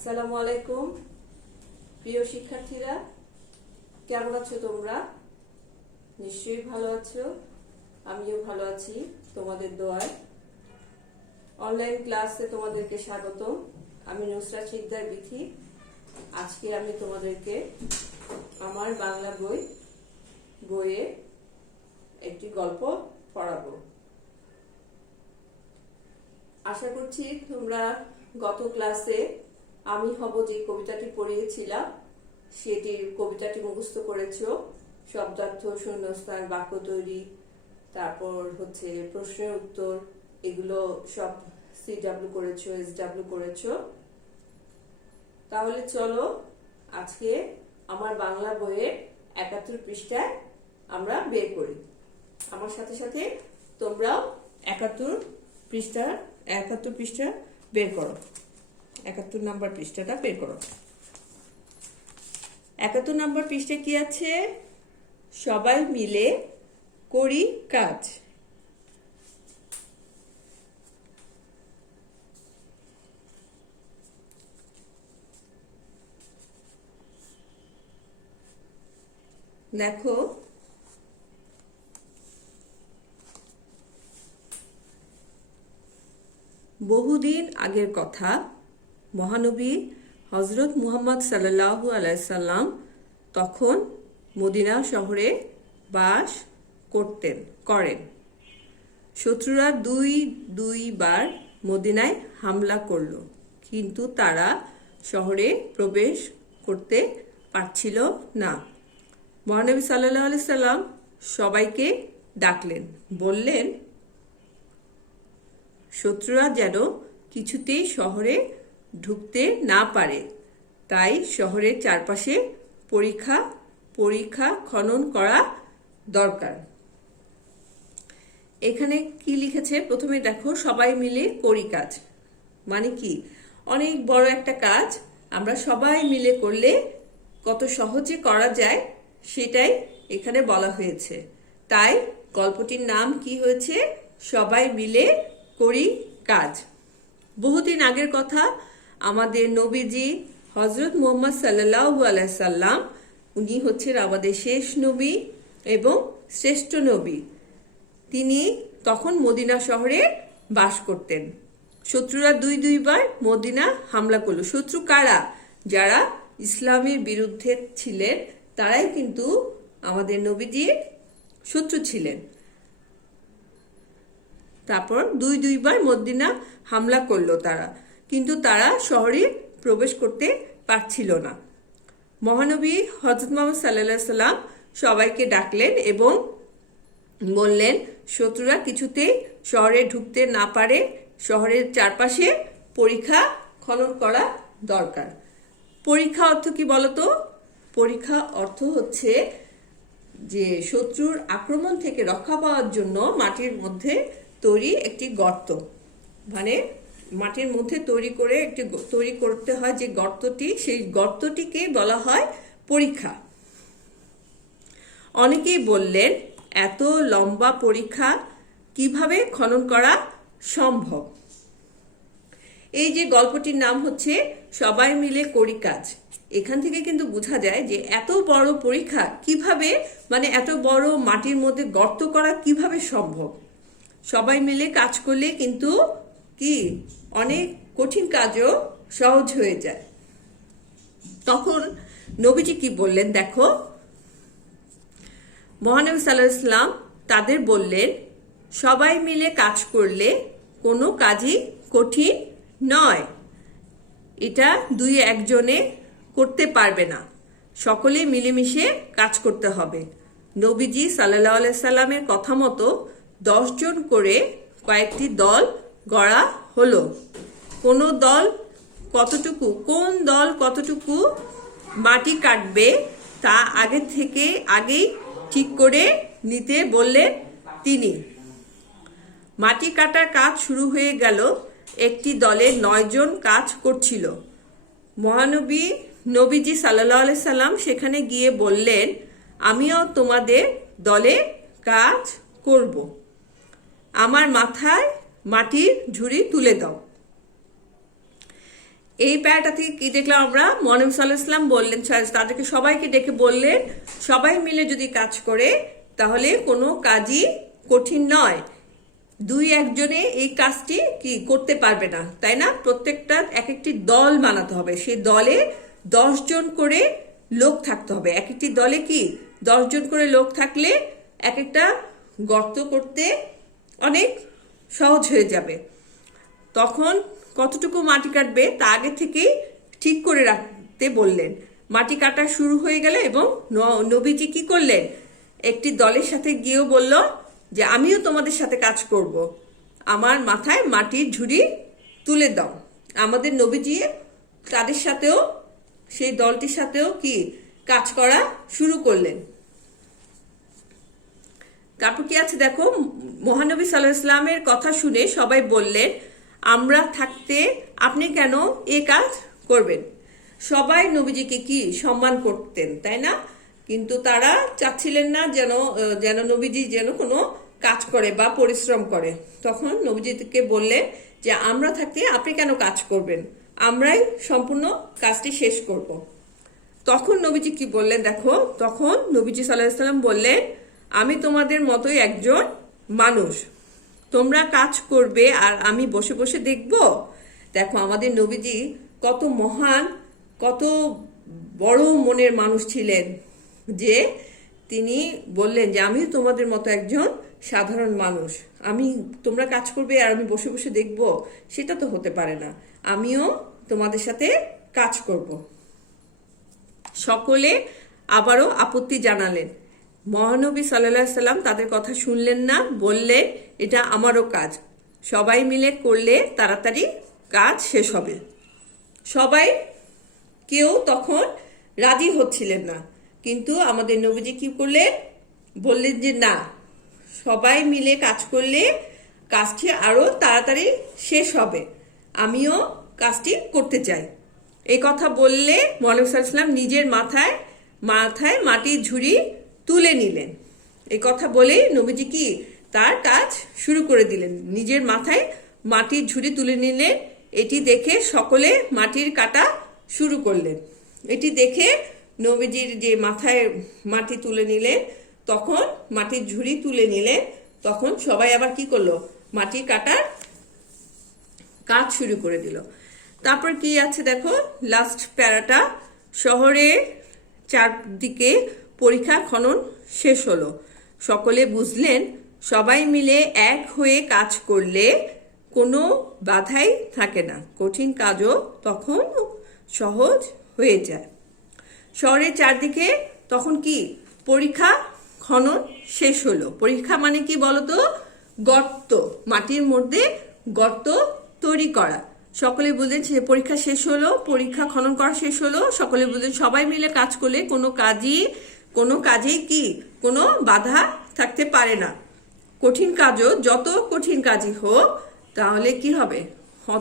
আসসালামু আলাইকুম প্রিয় শিক্ষার্থীরা, কেমন আছো তোমরা? নিশ্চয়ই ভালো আছো। আমিও ভালো আছি তোমাদের দোয়ায়। অনলাইন ক্লাসে তোমাদেরকে স্বাগত। আমি নুসরাত শিকদার বিথি। আজকে আমি তোমাদেরকে আমার বাংলা বইয়ে একটি গল্প পড়াবো। আশা করছি তোমরা গত ক্লাসে আমি হব যে কবিতাটি পড়িয়েছিলাম সেটির কবিতাটি মুখস্থ করেছো। শব্দার্থ, শূন্যস্থান, বাক্য তৈরি, তারপর হচ্ছে প্রশ্নের উত্তর, এগুলো সব CW করেছো, SW করেছো। তাহলে চলো আজকে আমার বাংলা বইয়ের ৭১ পৃষ্ঠায় আমরা বের করি। আমার সাথে সাথে তোমরাও ৭১ পৃষ্ঠা বের করো। ৭১ নম্বর পৃষ্ঠাটা বের করো। ৭১ নম্বর পৃষ্ঠায় কি আছে? সবাই মিলে করি কাজ। দেখো, বহুদিন আগের কথা, মহানবী হযরত মুহাম্মদ সাল্লাল্লাহু আলাইহি সাল্লাম তখন মদিনা শহরে বাস করেন। শত্রুরা দুইবার মদিনায় হামলা করল, কিন্তু তারা শহরে প্রবেশ করতে পারছিল না। মহানবী সাল্লাল্লাহু আলাইহি সাল্লাম সবাইকে ডাকলেন, বললেন শত্রুরা যেন কিছুতেই শহরে ঢুকতে না পারে, তাই শহরের চারপাশে পরিখা খনন করা দরকার। এখানে কি লিখেছে? প্রথমে দেখো, সবাই মিলে করি কাজ। মানে কি? অনেক বড় একটা কাজ আমরা সবাই মিলে করলে কত সহজে করা যায় সেটাই এখানে বলা হয়েছে। তাই গল্পটির নাম কি হয়েছে? সবাই মিলে করি কাজ। বহুদিন আগের কথা, আমাদের নবীজি হযরত মুহাম্মদ সাল্লাল্লাহু আলাইহি সাল্লাম, উনি হচ্ছেন আমাদের শেষ নবী এবং শ্রেষ্ঠ নবী। তিনি তখন মদিনা শহরে বাস করতেন। শত্রুরা দুইবার মদিনা হামলা করলো। শত্রু কারা? যারা ইসলামের বিরুদ্ধে ছিলেন, তারাই কিন্তু আমাদের নবীজির শত্রু ছিলেন। তারপর দুইবার মদিনা হামলা করলো তারা, কিন্তু তারা শহরে প্রবেশ করতে পারছিল না। মহানবী হযরত মুহাম্মদ সাল্লাল্লাহু আলাইহি সাল্লাম সবাইকে ডাকলেন এবং বললেন শত্রুরা কিছুতেই শহরে ঢুকতে না পারে, শহরের চারপাশে পরিখা খনন করা দরকার। পরিখা অর্থ কি বলতো? পরিখা অর্থ হচ্ছে যে শত্রুর আক্রমণ থেকে রক্ষা পাওয়ার জন্য মাটির মধ্যে তৈরি একটি গর্ত, মানে মাটির মধ্যে তৈরি করতে হয় যে গর্তটি, সেই গর্তটিকে বলা হয় পরিখা। অনেকেই বললেন এত লম্বা পরিখা কিভাবে খনন করা সম্ভব? এই যে গল্পটির নাম হচ্ছে সবাই মিলে করি কাজ। এখান থেকে কিন্তু বোঝা যায় যে এত বড় পরিখা কিভাবে, মানে এত বড় মাটির মধ্যে গর্ত করা কিভাবে সম্ভব। সবাই মিলে কাজ করলে কিন্তু কি অনেক কঠিন কাজও সহজ হয়ে যায়। তখন নবীজি কি বললেন দেখো, মহানবী সাল্লাল্লাহু আলাইহি সাল্লাম তাদের বললেন সবাই মিলে কাজ করলে কোনো কাজই কঠিন নয়। এটা একজনে করতে পারবে না, সকলে মিলেমিশে কাজ করতে হবে। নবীজি সাল্লাল্লাহু আলাইহি সাল্লামের কথা মতো 10 জন করে কয়েকটি দল গড়া হলো। কোন দল কতটুকু মাটি কাটবে তা আগেই ঠিক করে নিতে বললেন তিনি। মাটি কাটার কাজ শুরু হয়ে গেল। একটি দলে 9 জন কাজ করছিল। নবীজি সাল্লাল্লাহু আলাইহি সাল্লাম সেখানে গিয়ে বললেন, আমিও তোমাদের দলে কাজ করব, আমার মাথায় মাটির ঝুড়ি তুলে দাও। এই প্যারাটা থেকে কি দেখলাম আমরা, মহানবী সাল্লাল্লাহু আলাইহি ওয়াসাল্লাম বললেন, তাদেরকে সবাইকে ডেকে বললেন সবাই মিলে যদি কাজ করে তাহলে কোনো কাজই কঠিন নয়। দুই একজনে এই কাজটি কি করতে পারবে না, তাই না? প্রত্যেকটা এক একটি দল বানাতে হবে, সেই দলে 10 জন করে লোক থাকতে হবে। এক একটি দলে কি 10 জন করে লোক থাকলে এক একটা গর্ত করতে অনেক সহজ হয়ে যাবে। তখন কতটুকু মাটি কাটবে তা আগে থেকেই ঠিক করে রাখতে বললেন। মাটি কাটা শুরু হয়ে গেলে এবং নবীজি কি করলেন, একটি দলের সাথে গিয়েও বলল যে আমিও তোমাদের সাথে কাজ করব, আমার মাথায় মাটির ঝুড়ি তুলে দাও। আমাদের নবীজি তাদের সাথেও, সেই দলটির সাথেও কি কাজ করা শুরু করলেন। তারপর কি আছে দেখো, মহানবী সাল্লাল্লাহু আলাইহি ওয়াসাল্লামের কথা শুনে সবাই বললেন আমরা থাকতে আপনি কেন এ কাজ করবেন। সবাই নবীজিকে কি সম্মান করতেন, তাই না? কিন্তু তারা চাচ্ছিলেন না যেন নবীজি যেন কোনো কাজ করে বা পরিশ্রম করে। তখন নবীজিকে বললেন যে আমরা থাকতে আপনি কেন কাজ করবেন, আমরাই সম্পূর্ণ কাজটি শেষ করব। তখন নবীজি কি বললেন দেখো, তখন নবীজি সাল্লাল্লাহু আলাইহি ওয়াসাল্লাম বললেন আমি তোমাদের মতোই একজন মানুষ, তোমরা কাজ করবে আর আমি বসে বসে দেখব। দেখো আমাদের নবীজি কত মহান, কত বড় মনের মানুষ ছিলেন যে তিনি বললেন যে আমি তোমাদের মতো একজন সাধারণ মানুষ, তোমরা কাজ করবে আর আমি বসে বসে দেখব, সেটা তো হতে পারে না, আমিও তোমাদের সাথে কাজ করব। সকলে আবারও আপত্তি জানালেন। মহানবী সাল্লাল্লাহু আলাইহি ওয়াসাল্লাম তাদের কথা শুনলেন না, বললেন এটা আমারও কাজ, সবাই মিলে করলে তাড়াতাড়ি কাজ শেষ হবে। সবাই কেউ তখন রাজি হচ্ছিলেন না, কিন্তু আমাদের নবীজি কি করলেন, বললেন যে না, সবাই মিলে কাজ করলে কাজটি আরো তাড়াতাড়ি শেষ হবে, আমিও কাজটি করতে চাই। এই কথা বললে মহানবী সাল্লাল্লাহু আলাইহি ওয়াসাল্লাম নিজের মাথায় মাটির ঝুড়ি তুলে নিলেন। এই কথা বলে নবীজি কি তার কাজ শুরু করে দিলেন, নিজের মাথায় মাটির ঝুড়ি তুলে নিলেন। এটি দেখে সকলে মাটির কাটা শুরু করলেন। এটি দেখে নবীজির যে মাথায় মাটি তুলে নিলেন, তখন মাটির ঝুড়ি তুলে নিলেন, তখন সবাই আবার কি করলো, মাটি কাটার কাজ শুরু করে দিল। তারপর কি আছে দেখো, লাস্ট প্যারাটা, শহরে চারদিকে পরীক্ষা খনন শেষ হলো, সকলে বুঝলেন সবাই মিলে এক হয়ে কাজ করলে কোনো বাধাই থাকে না, কঠিন কাজও তখন সহজ হয়ে যায়। শহরের চারদিকে তখন কি পরীক্ষা খনন শেষ হলো। পরীক্ষা মানে কি বলতো, গর্ত, মাটির মধ্যে গর্ত তৈরি করা। সকলে বুঝলেন যে পরীক্ষা শেষ হলো, পরীক্ষা খনন করা শেষ হলো, সকলে বুঝলেন সবাই মিলে কাজ করলে কোনো কাজেই কি কোনো বাধা থাকতে পারে না। কঠিন কাজও, যত কঠিন কাজই হোক, তাহলে কি হবে,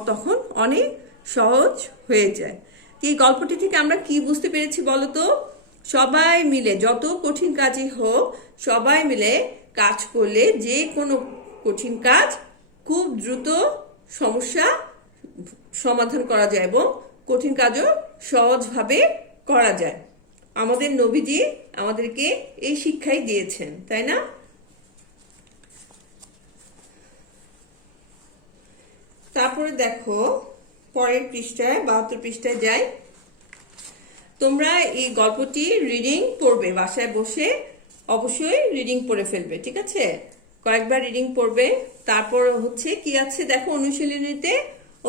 তখন অনেক সহজ হয়ে যায়। এই গল্পটি থেকে আমরা কি বুঝতে পেরেছি বলতো, সবাই মিলে যত কঠিন কাজই হোক, সবাই মিলে কাজ করলে যে কোনো কঠিন কাজ খুব দ্রুত সমস্যা সমাধান করা যায় এবং কঠিন কাজও সহজভাবে করা যায়। আমাদের নবীজি আমাদেরকে এই শিক্ষাই দিয়েছেন, তাই না? তারপরে দেখো পরের পৃষ্ঠায়, 72 পৃষ্ঠায় যাই। তোমরা এই গল্পটি রিডিং পড়বে, বাসায় বসে অবশ্যই রিডিং পড়ে ফেলবে, ঠিক আছে? কয়েকবার রিডিং পড়বে। তারপর হচ্ছে কি আছে দেখো,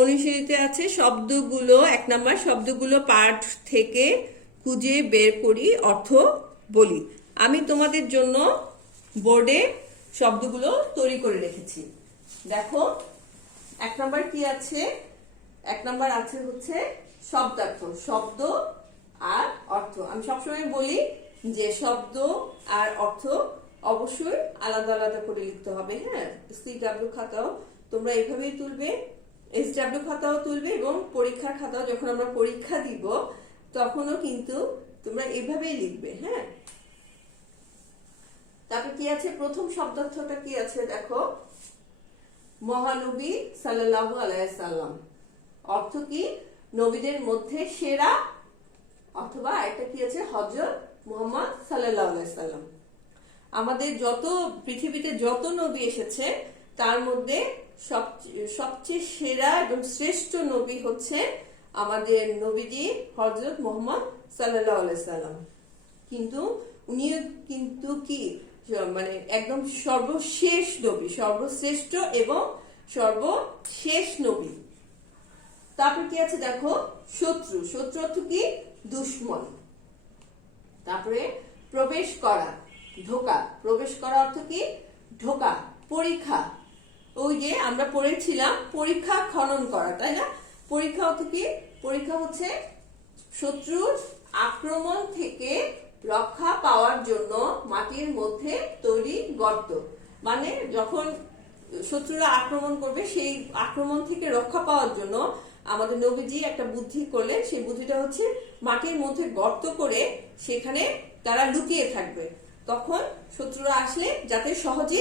অনুশীলনীতে আছে শব্দগুলো, 1 নাম্বার, শব্দগুলো পাঠ থেকে খুঁজে বের করি, অর্থ বলি। আমি তোমাদের জন্য বোর্ডে শব্দগুলো তৈরি করে রেখেছি। দেখো 1 নাম্বার কি আছে, 1 নাম্বার আছে হচ্ছে শব্দার্থ, শব্দ আর অর্থ। আমি সবসময় বলি যে শব্দ আর অর্থ অবশ্যই আলাদা আলাদা করে লিখতে হবে। হ্যাঁ, CW খাতাও তোমরা এইভাবেই তুলবে, SW খাতাও তুলবে এবং পরীক্ষার খাতাও যখন আমরা পরীক্ষা দিব তখনও কিন্তু তোমরা এইভাবেই লিখবে। হ্যাঁ, তারপর কি আছে, প্রথম শব্দার্থটা কি আছে দেখো, মহানবী সাল্লাল্লাহু আলাইহি সাল্লাম। অর্থ কি, নবীদের মধ্যে সেরা, অথবা একটা কি আছে হযরত মুহাম্মদ সাল্লাল্লাহু আলাইহি সাল্লাম। আমাদের যত পৃথিবীতে যত নবী এসেছে তার মধ্যে সবচেয়ে সেরা এবং শ্রেষ্ঠ নবী হচ্ছে আমাদের নবীজি হযরত মুহাম্মদ সাল্লাল্লাহু আলাইহি সাল্লাম। কিন্তু উনি কিন্তু কি মানে একদম সর্বশেষ নবী, সর্বশ্রেষ্ঠ এবং সর্বশেষ নবী। তারপর কি আছে দেখো, শত্রু। শত্রু অর্থ কি? দুশ্মন। তারপরে প্রবেশ করা, ঢোকা। প্রবেশ করা অর্থ কি? ঢোকা। পরীক্ষা, ওই যে আমরা পড়েছিলাম পরীক্ষা খনন করা, তাই না? পরীক্ষা অর্থ কি? পরীক্ষা হচ্ছে শত্রুর আক্রমণ থেকে রক্ষা পাওয়ার জন্য মাটির মধ্যে তৈরি গর্ত। মানে যখন শত্রুরা আক্রমণ করবে সেই আক্রমণ থেকে রক্ষা পাওয়ার জন্য আমাদের নবীজি একটা বুদ্ধি করলেন। সেই বুদ্ধিটা হচ্ছে মাটির মধ্যে গর্ত করে সেখানে তারা লুকিয়ে থাকবে, তখন শত্রুরা আসলে যাতে সহজে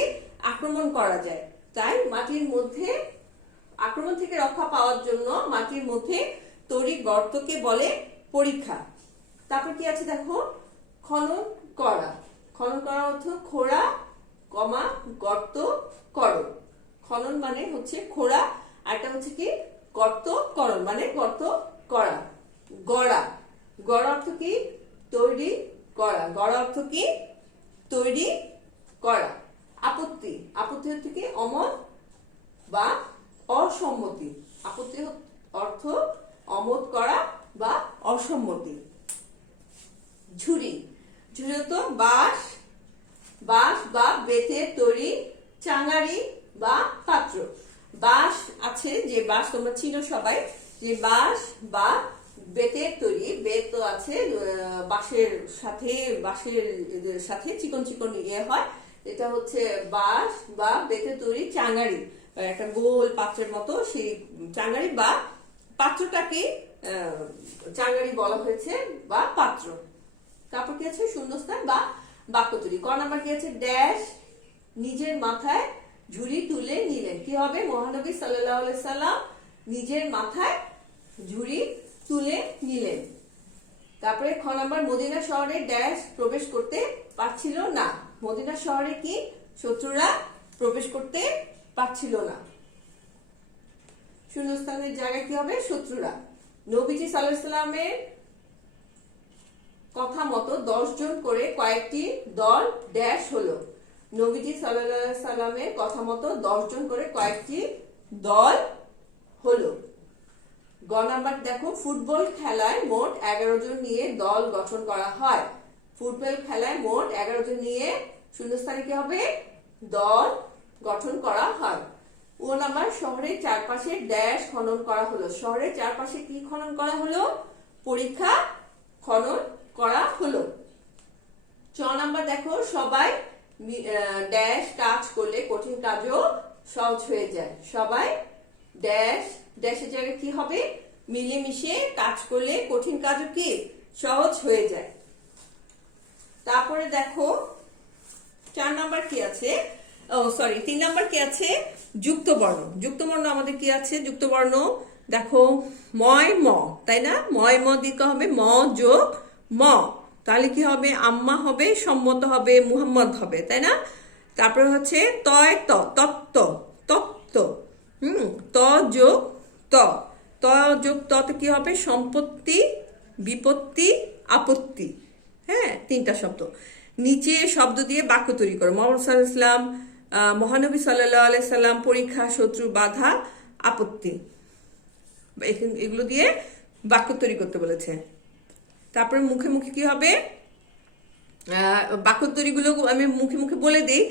আক্রমণ করা যায়। তাই মাটির মধ্যে আক্রমণ থেকে রক্ষা পাওয়ার জন্য মাটির মধ্যে তৈরি গর্তকে বলে পরীক্ষা। তারপর কি আছে দেখো, খনন করা। খনন করা অর্থ খোঁড়া, কমা গর্ত করো। খনন মানে হচ্ছে খোঁড়া, আর একটা হচ্ছে কি গর্ত করণ, মানে গর্ত করা। গড়া। গড়া অর্থ কি? তৈরি করা। গড়া অর্থ কি? তৈরি করা। আপত্তি। আপত্তি অর্থ কি? অমত বা অসম্মতি। আপত্তি অর্থ অমত করা বা অসম্মতি। ঝুড়ি। ঝুড়ি তো বাঁশ, বাঁশ বা বেতের তৈরি চাঙারি বা পাত্র। বাঁশ আছে, যে বাঁশ তোমরা চিনো সবাই, যে বাঁশ বা বেতের তৈরি। বেত তো আছে বাঁশের সাথে চিকন চিকন ইয়ে হয়, এটা হচ্ছে বাঁশ বা বেতের তৈরি চাঙারি, একটা গোল পাত্রের মতো। সেই চাঙারি বা পাত্রটাকে চাঙারি বলা হয়েছে বা পাত্র। তারপর কি আছে? শূন্যস্থান বা বাক্য তৈরি। ক নাম্বার কি আছে? ড্যাশ নিজের মাথায় ঝুড়ি তুলে নিলেন। কি হবে? মহানবী সাল্লাল্লাহু আলাইহি সাল্লাম নিজের মাথায় ঝুড়ি তুলে নিলেন। তারপরে খ নাম্বার, মদিনা শহরে ড্যাশ প্রবেশ করতে পারছিল না। মদিনা শহরে কি শত্রুরা প্রবেশ করতে পারছিল না। শূন্যস্থানের জায়গায় কি হবে? শত্রুরা। নবীজি সাল্লাল্লাহু আলাইহি সাল্লামের কথা মতো 10 জন করে কয়েকটি দল ড্যাশ হলো। নবীজি সাল্লাল্লাহু আলাইহি সাল্লামের কথা মতো 10 জন করে কয়েকটি দল হলো। গ নাম্বার দেখো, ফুটবল খেলায় মোট 11 জন নিয়ে দল গঠন করা হয়। ফুটবল খেলায় মোট 11 জন নিয়ে শূন্যস্থানে কি হবে? দল গঠন করা হয়। ও নাম্বার, শহরের চারপাশে ড্যাশ খনন করা হলো। শহরের চারপাশে কি খনন করা হলো? পরীক্ষা খনন করা হলো। চ নাম্বার দেখো, সবাই ড্যাশ কাজ করলে কঠিন কাজও সহজ হয়ে যায়। সবাই ড্যাশ, ড্যাশের জায়গায় কি হবে? মিলেমিশে কাজ করলে কঠিন কাজও কি সহজ হয়ে যায়। তারপরে দেখো 4 নাম্বার কি আছে? 3 নাম্বার কি আছে? যুক্ত বর্ণ। যুক্ত বর্ণ আমাদের কি আছে? যুক্ত বর্ণ দেখো, ময় ম, তাই না? ময় ম দিতে হবে ম যোগ ম, তাহলে কি হবে? আম্মা হবে, সম্মত হবে, মুহাম্মদ হবে, তাই না? তারপরে হচ্ছে তয় ত, তত্ত্ব, তত্ত্ব। ত যোগ ত, ত যোগ ততে কি হবে? সম্পত্তি, বিপত্তি, আপত্তি। হ্যাঁ, 3টা শব্দ। নিচে শব্দ দিয়ে বাক্য তৈরি করো। মুহাম্মদ সাল্লাল্লাহু আলাইহি সাল্লাম, মহানবী সাল্লাল্লাহু আলাইহি সাল্লাম, পরীক্ষা, শত্রু, বাধা, আপত্তি, এগুলো দিয়ে বাক্য তৈরি করতে বলেছে। তারপরে মুখে মুখে কি হবে? বাক্য তৈরিগুলো আমি মুখে মুখে বলে দিই।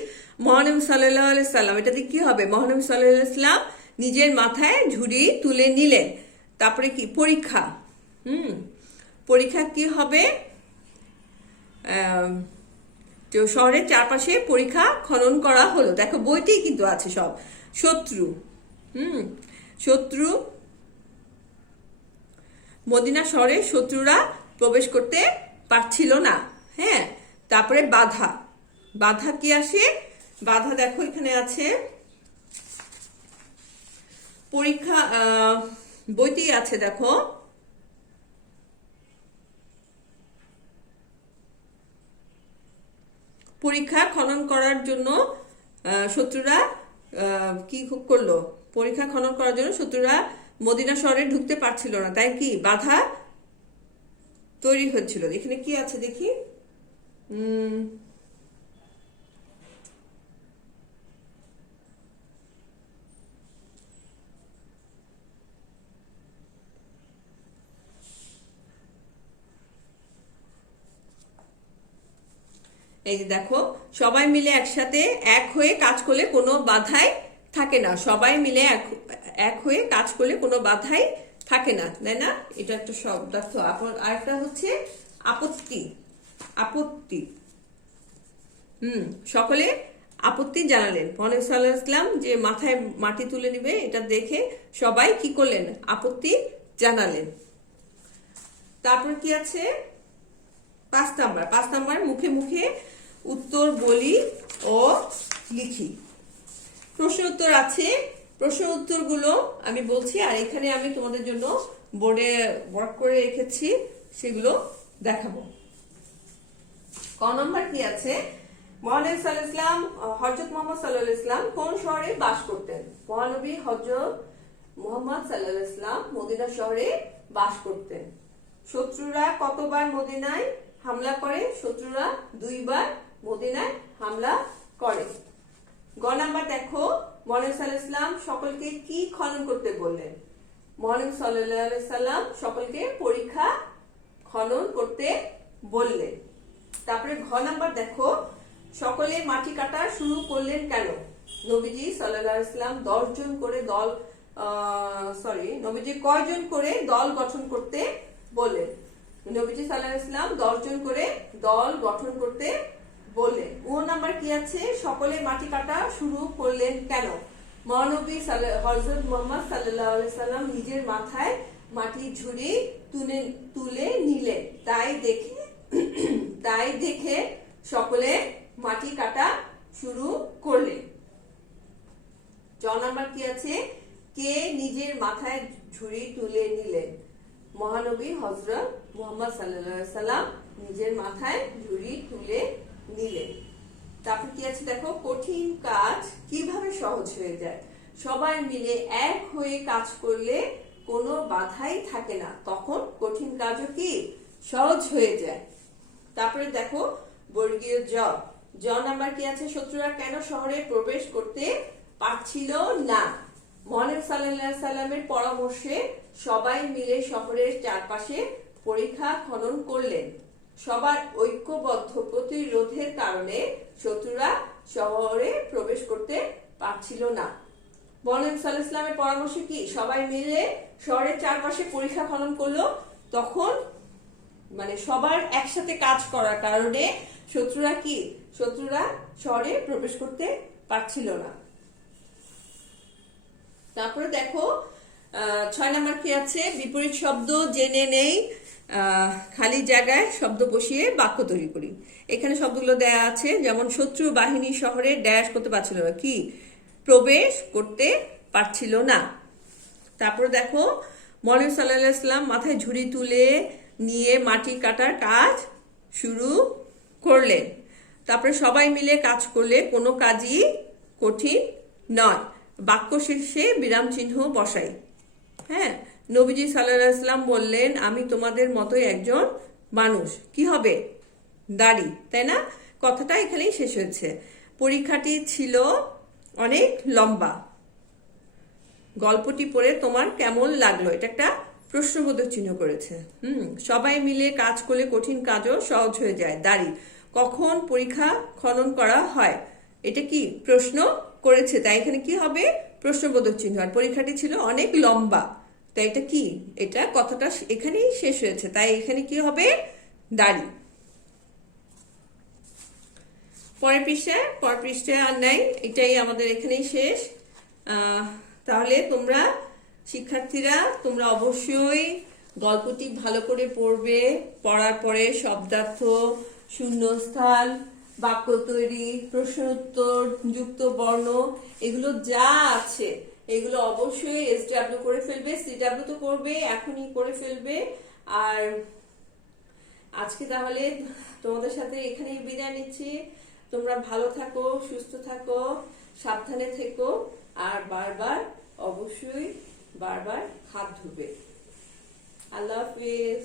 মহানবী সাল্লাল্লাহু আলাইহি সাল্লাম, এটা দিয়ে কি হবে? মহানবী সাল্লাল্লাহু আলাইহি সাল্লাম নিজের মাথায় ঝুড়ি তুলে নিলেন। তারপরে কি? পরীক্ষা। পরীক্ষা কি হবে? শহরের চারপাশে পরীক্ষা খনন করা হলো। দেখো বইতেই কিন্তু আছে সব। শত্রু, শত্রু, মদিনা শহরে শত্রুরা প্রবেশ করতে পারছিল না। হ্যাঁ, তারপরে বাধা। বাধা কি আসে? বাধা দেখো এখানে আছে, পরীক্ষা বইতেই আছে। দেখো পরীক্ষা খনন করার জন্য শত্রুরা কি করলো, পরীক্ষা খনন করার জন্য শত্রুরা মদিনা শহরে ঢুকতে পারছিল না, তাই কি বাধা তৈরি হচ্ছিল। এখানে কি আছে দেখি, এই যে দেখো, সবাই মিলে একসাথে এক হয়ে কাজ করলে কোনো বাধাই থাকে না। সবাই মিলে এক হয়ে কাজ করলে কোনো বাধাই থাকে না, তাই না? এটা একটা শব্দার্থ। আরেকটা হচ্ছে আপত্তি। আপত্তি, সকলে আপত্তি জানালেন। মহানবী সাল্লাল্লাহু আলাইহি ওয়াসাল্লাম যে মাথায় মাটি তুলে নিবে এটা দেখে সবাই কি করলেন, আপত্তি জানালেন। তারপর কি আছে 5 নাম্বার, মুখে মুখে উত্তর বলি ও লিখি। প্রশ্ন উত্তর আছে, প্রশ্ন উত্তরগুলো আমি বলছি, আর এখানে আমি তোমাদের জন্য বোর্ডে ওয়ার্ক করে রেখেছি, সেগুলো দেখাবো। ক নম্বর কি আছে, মহানবী সাল্লাল্লাহু আলাইহি ওয়াসাল্লাম, হযরত মুহাম্মদ সাল্লাল্লাহু আলাইহি ওয়াসাল্লাম কোন শহরে বাস করতেন? মহানবী হযরত মুহাম্মদ সাল্লাল্লাহু আলাইহি ওয়াসাল্লাম মদিনা শহরে বাস করতেন। শত্রুরা কতবার মদিনায় হামলা করে? শত্রুরা 2 বার মদিনায় হামলা করে। গ নাম্বার দেখো, মহানবী সাল্লাল্লাহু আলাইহি ওয়াসাল্লাম সকলকে কি খনন করতে বললেন? মহানবী সাল্লাল্লাহু আলাইহি ওয়াসাল্লাম সকলকে পরীক্ষা খনন করতে বললেন। তারপরে ঘ নাম্বার দেখো, সকলে মাটি কাটা শুরু করলেন কেন? নবীজি সাল্লাল্লাহু আলাইহি ওয়াসাল্লাম 10 জন করে দল নবীজি কয়জন করে দল গঠন করতে বললেন? নবীজি সাল্লাল্লাহু আলাইহি ওয়াসাল্লাম 10 জন করে দল গঠন করতে বললেন। ও নাম্বার কি আছে, সকলে মাটি কাটা শুরু করলেন কেন? মহানবী হযরত মুহাম্মদ সাল্লাল্লাহু আলাইহি ওয়াসাল্লাম নিজের মাথায় মাটির ঝুড়ি তুলে নিলেন, তাই দেখে সকলে মাটি কাটা শুরু করলেন। চ নাম্বার কি আছে, কে নিজের মাথায় ঝুড়ি তুলে নিলেন? মহানবী হযরত মুহাম্মদ সাল্লাল্লাহু আলাইহি ওয়াসাল্লাম নিজের মাথায় ঝুড়ি তুলে নিলেন। তারপর কি আছে দেখো, কঠিন কাজ কিভাবে সহজ হয়ে যায়? সবাই মিলে এক হয়ে কাজ করলে কোনো বাধাই থাকে না, তখন কঠিন কাজও কি সহজ হয়ে যায়। তারপরে দেখো বর্গীয় জ নাম্বার কি আছে, শত্রুরা কেন শহরে প্রবেশ করতে পারছিল না? মহানবী সাল্লাল্লাহু আলাইহি ওয়াসাল্লামের পরামর্শে সবাই মিলে শহরের চারপাশে পরীক্ষা খনন করলেন। সবার ঐক্যবদ্ধ প্রতিরোধের কারণে শত্রুরা শহরে প্রবেশ করতে পারছিল না। মহানবী সাল্লাল্লাহু আলাইহি ওয়াসাল্লামের পরামর্শে কি সবাই মিলে শহরের চারপাশে পরীক্ষা খনন করলো, তখন মানে সবার একসাথে কাজ করার কারণে শত্রুরা শহরে প্রবেশ করতে পারছিল না। তারপরে দেখো 6 নাম্বার কি আছে, বিপরীত শব্দ জেনে নেই, খালি জায়গায় শব্দ বসিয়ে বাক্য তৈরি করি। এখানে শব্দগুলো দেয়া আছে, যেমন শত্রু বাহিনী শহরে ড্যাশ করতে পারছিল না, কি প্রবেশ করতে পারছিল না। তারপরে দেখো, মহানবী সাল্লাল্লাহু আলাইহি ওয়াসাল্লাম মাথায় ঝুড়ি তুলে নিয়ে মাটি কাটার কাজ শুরু করলেন। তারপরে সবাই মিলে কাজ করলে কোনো কাজই কঠিন নয়। বাক্য শেষে বিরাম চিহ্ন বসাই। হ্যাঁ, নবীজি সাল্লাল্লাহু আলাইহি ওয়াসাল্লাম বললেন, আমি তোমাদের মতোই একজন মানুষ। কি হবে? দাড়ি, তাই না? কথাটা এখানেই শেষ হয়েছে। পরীক্ষাটি ছিল অনেক লম্বা। গল্পটি পড়ে তোমার কেমন লাগলো? এটা একটা প্রশ্নবোধক চিহ্ন করেছে। সবাই মিলে কাজ করলে কঠিন কাজও সহজ হয়ে যায়। দাড়ি, কখন পরীক্ষা খনন করা হয়? এটা কি প্রশ্ন করেছে, তাই এখানে কি হবে? প্রশ্নবোধক চিহ্ন। আর পরীক্ষাটি ছিল অনেক লম্বা, তাই এটা কি? এটা কথাটা এখানেই শেষ হয়েছে, তাই এখানে কি হবে? দাড়ি। পরের পৃষ্ঠায় আর নাই, এটাই আমাদের এখানেই শেষ। তাহলে তোমরা শিক্ষার্থীরা, তোমরা অবশ্যই গল্পটি ভালো করে পড়বে। পড়ার পরে শব্দার্থ, শূন্যস্থান, বাক্য তৈরি, প্রশ্ন উত্তর, যুক্ত বর্ণ, এগুলো যা আছে এগুলো অবশ্যই SW করে ফেলবে, CW তো করবে, এখনই করে ফেলবে। আর আজকে তাহলে তোমাদের সাথে এখানেই বিদায় নিচ্ছি। তোমরা ভালো থাকো, সুস্থ থাকো, সাবধানে থেকো, আর অবশ্যই বারবার হাত ধুবে। আল্লাহ হাফিজ।